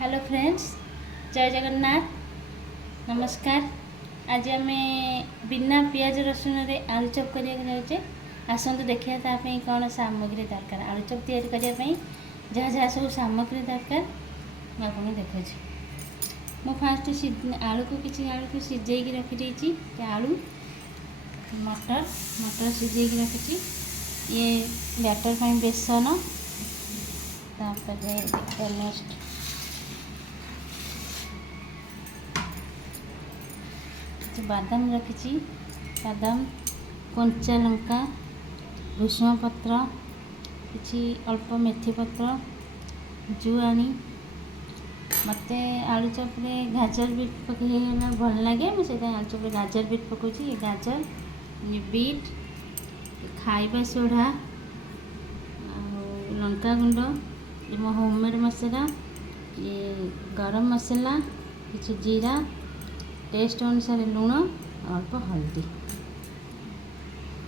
Hello friends, जय जगन्नाथ। नमस्कार। आज आम बिना पियाज रसुन आलू चॉप करने जाऊे। आसतु देखिए तापाई कौन सामग्री दरकार। आलू चॉप तैयारी करने जहाँ जहाँ सब सामग्री दरकार मुझे देखा। मु फास्ट आलू को किसी आलू को सीझे रखी आलू मटर सीझे रखी। ये बैटर पर बेसन नेक्स्ट बादाम रखी। बादाम कंचा लंका भूषण पत्र किसी अल्प मेथी पत्र जुआनी मत आलू चॉपे गाजर बीट पकईना भल लगे। मुझे आलू चॉपे गाजर बीट पकाउची। गाजर बीट खाइबा सोडा लंका गुंड मो होममेड मसला ये गरम मसला किसी जीरा टेस्ट अनुसार लुण अल्प हल्दी।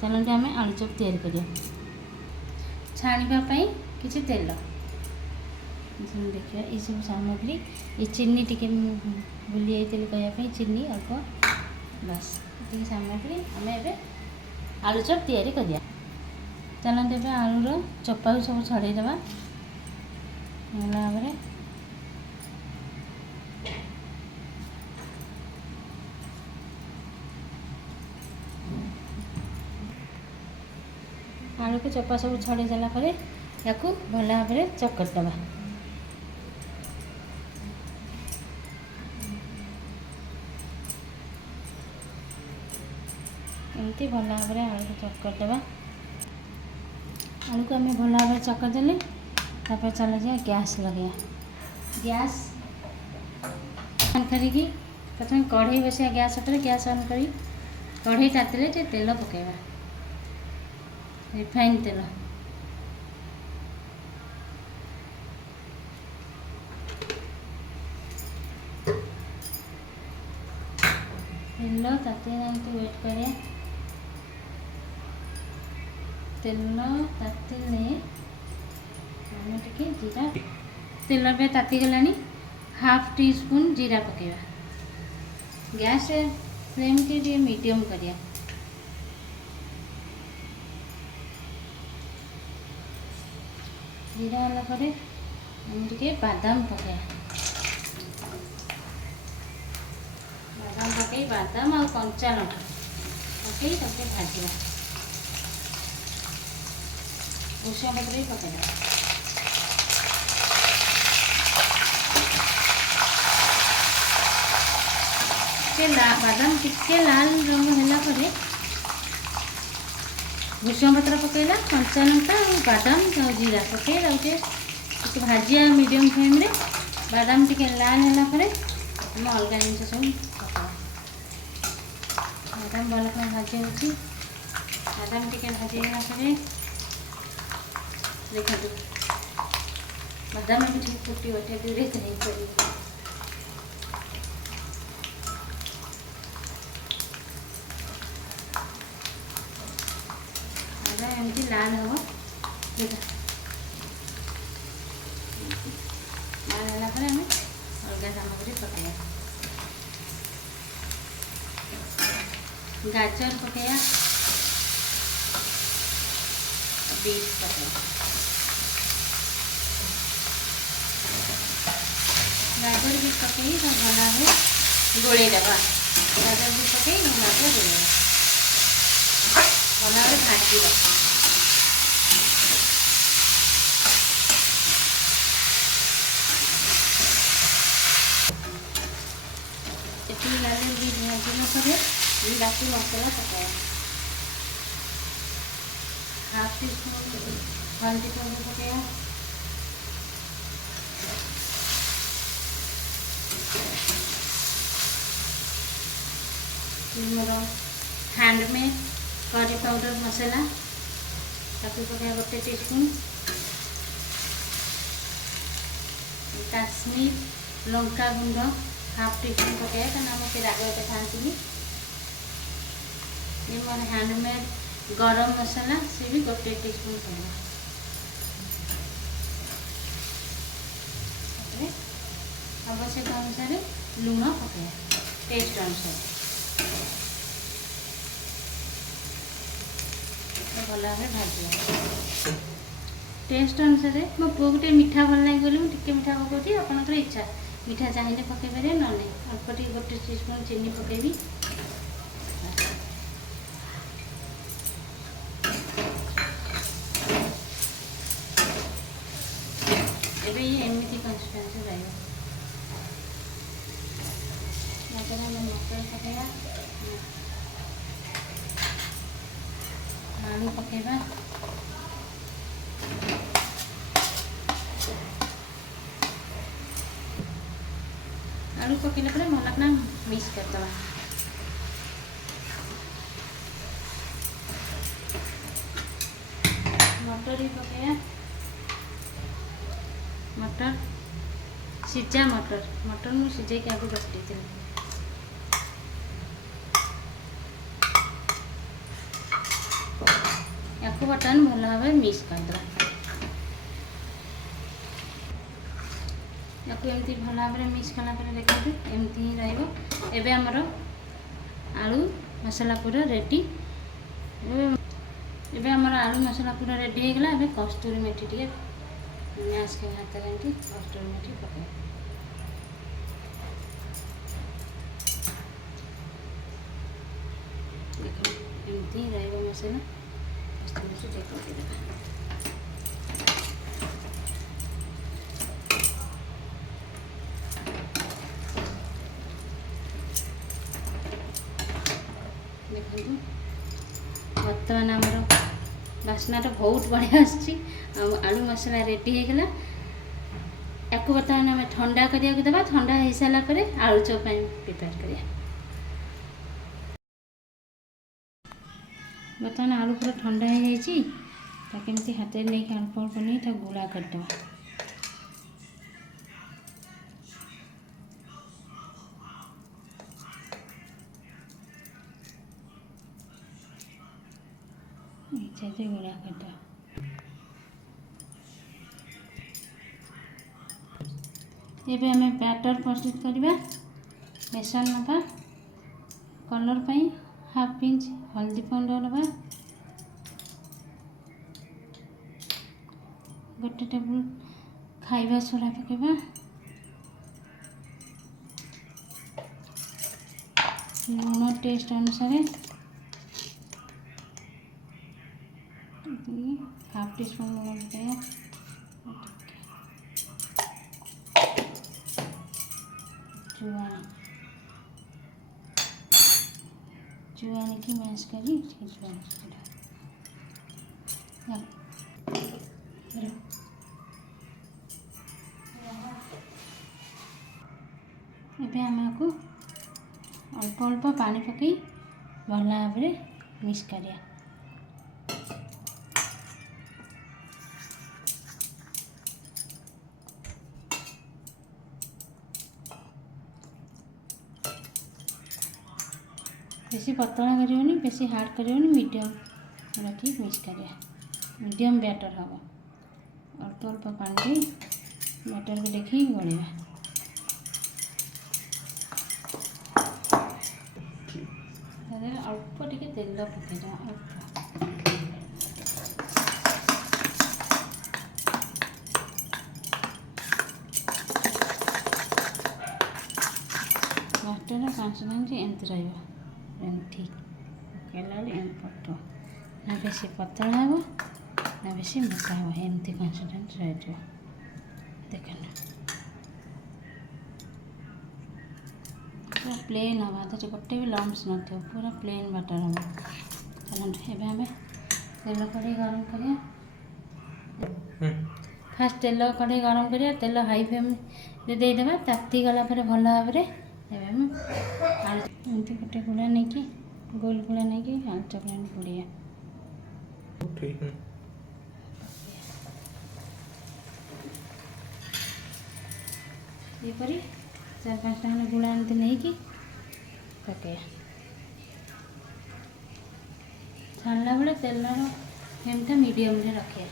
चलते आम आलू चॉप तैयारी करिया। छाणीबाई किसी तेल देखिए ये सब सामग्री ये चीनी टी भूली जाइए कहवाई चीनी अल्प बस ये सामग्री आम ए आलू चॉप तैयारी करिया। चलते ए आलूर चोपा को सब छड़ेदवा भाव। आलू को चोपा सब छड़े सारा पर या भल भाव चकट दबा। एमती भल भाव आलू को चकट दबा। आलू को आम भल भाव चकट देले चल जाए गैस लगे। गैस ऑन करी प्रथम कढ़ई बसा गैस उपर गैस ऑन करी कढ़ई तातिले तेल पकेबा रिफाइन तेल। तेल ताती वेट करें। तेल तातिले आम टे जीरा तेल पे ताती गलानी हाफ टी स्पून जीरा पकेबा। गैस फ्लेम के मीडियम करिया। जीरा है बादाम पकाया। बादाम पकई बादाम और कंचा लंका पकई भाजा। भूषण पत्र भी पकड़ा। बादाम टिके लाल रंग है भूषण पत्र पकईला कंचा लंका और बादाम और जीरा पकई टे भाजिया मीडियम फ्लेम रे। बादाम टिके लाल है अलग जिन सब पका। बादाम भल भाजी हो। बादाम टिके भाजीगला देखो बादाम भी ठीक फुटी उठे दूरे नहीं कर। एमती लाल हम देख लाल है आम अलग सामग्री पकाया। गाजर पकाया बीट पकाया। गाजर बीट पकई तो भल भाव गोले दबा। गाजर बीट पकई भल भाव गोले भल भाव भाजवा। लाल बीट भाजला बाकी मसला पकाया। हाफ टी स्पून हल्दी पाउडर पकाया। मोर हैंडमेड करी पाउडर मसला पकाया 1 टीस्पून। काश्मीर लंका गुंड हाफ टीस्पून पकाया क्या मत राग एटे खाती। ये मोर हैंडमेड गरम मसला सी भी 1 टीस्पून पड़ा। आवश्यक अनुसार लुण पकाइबा टेस्ट अनुसार भल भाव भाज टेस्ट अनुसार मो पुआ को मीठा भल लगे बोली मुझे मीठा पकाऊँगी आपंकर इच्छा मीठा चाहिए पकईपर ना अल्प टे गोटे टीस्पून चीनी पकेबी एबे ये एमती कंसिस्टेंसी रही मटर पकेबा आलू पकेबा आलू पकेला पर भलकना मिक्स करदे मटर भी पकेया मटर सीजा मटर मटर मुझे सिझे आगे रखी थी या बर्तमान भल भाव मिक्स करदे एमती भल भाव मिक्स कला देखते एमती ही रही आमर आलू मसला पूरा रेडी एबे आमर आलू मसला पूरा रेडी हो गला कस्तूरी मेथी टे मैश के हाथ में कस्तूरी मेथी पके देख एमती रही मसला कस्तूरी मेथी टे पकईदेगा देखो बर्तमान आमर बास्नाटा बहुत बढ़िया आलू मसला रेडी हो गला या बर्तमान आम ठंडा करिया देवा ठंडा हो सारापर आलू चॉप प्रिपेयर करिया बर्तमान आलू पूरा ठंडा हो जाए केमती हाथ में लेकिन अल्प अल्प नहीं गुड़ा करदे गुड़ा करदे एबे हमें बैटर प्रस्तुत करवा बेसन नवा कलर पाई हाफ इंच हल्दी पाउडर नवा गोटे टेबल खाइबा सोडा पकेबा लुण टेस्ट अनुसार हाफ टी स्पून लुण पकाया जुआनी की मैश करी एबे आमको अल्प अल्प पानी पकई भल भाव मिक्स करिया बेसी पतला करियोनी बेसी हार्ड करियोनी मीडियम रखी मिक्स करिया मीडियम बैटर हम अल्प अल्प पानी बैटर को देखी गढ़ा अल्प टे तेल पकईदा अल्प बैटर कंसिस्टेंसी एमती रहा ठीक पकईला पटो ना बेसी पतला हे ना बेसी मोटा हे एमती कंसिस्टेंसी रही देख पूरा प्लेन हवा तो गोटे भी लम्स न पूरा प्लेन बैटर हम चलते एवं आम तेल कड़े गरम करिया फास्ट तेल कड़े गरम करिया तेल हाई फ्लेम देदेबा ताती गला भल भाव एमती गोटे गुड़ा नहीं कि गोल गुड़ा नहीं कि आलू चॉप पुड़िया ये 4-5 टा गुड़ा एमती नहीं कि पकया छाड़ला बेले तेलर फ्लेमटा मीडियम रे रखिया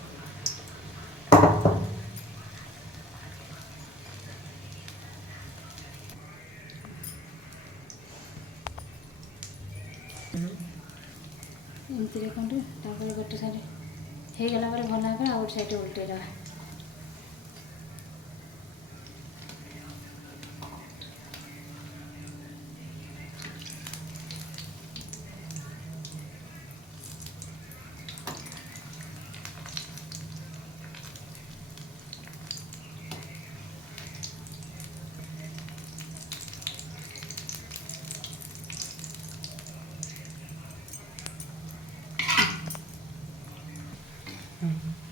ଏମିତି ଦେଖନ୍ତୁ। ତାପରେ ଗୋଟେ ସାଇଡ଼ ହେଇଗଲା ପରେ ଭଲ ଭାବରେ ଆଉ ଗୋଟେ ସାଇଡ଼ ଉଲ୍ଟେଇ ଦେବା।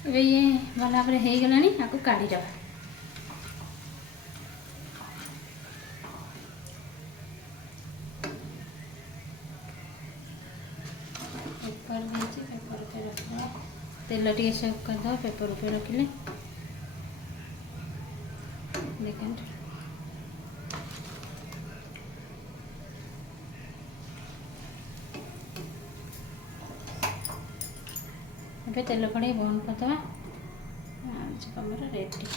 ଏବେ ଇଏ ଭଲ ଭାବରେ ହେଇଗଲାଣି, ଆକୁ କାଢ଼ିଦେବା। ପେପର ଦେଇଛି, ପେପର ଉପରେ ରଖିଦେବା। ତେଲ ଟିକେ ସେକ୍ କରିଦେବା ପେପର ଉପରେ ରଖିଲେ। ଦେଖନ୍ତୁ ଏବେ ତେଲ କଢ଼େଇ ବନ୍ଦ କରିଦେବା। ଆଳୁଚପ ଆମର ରେଡ଼ି।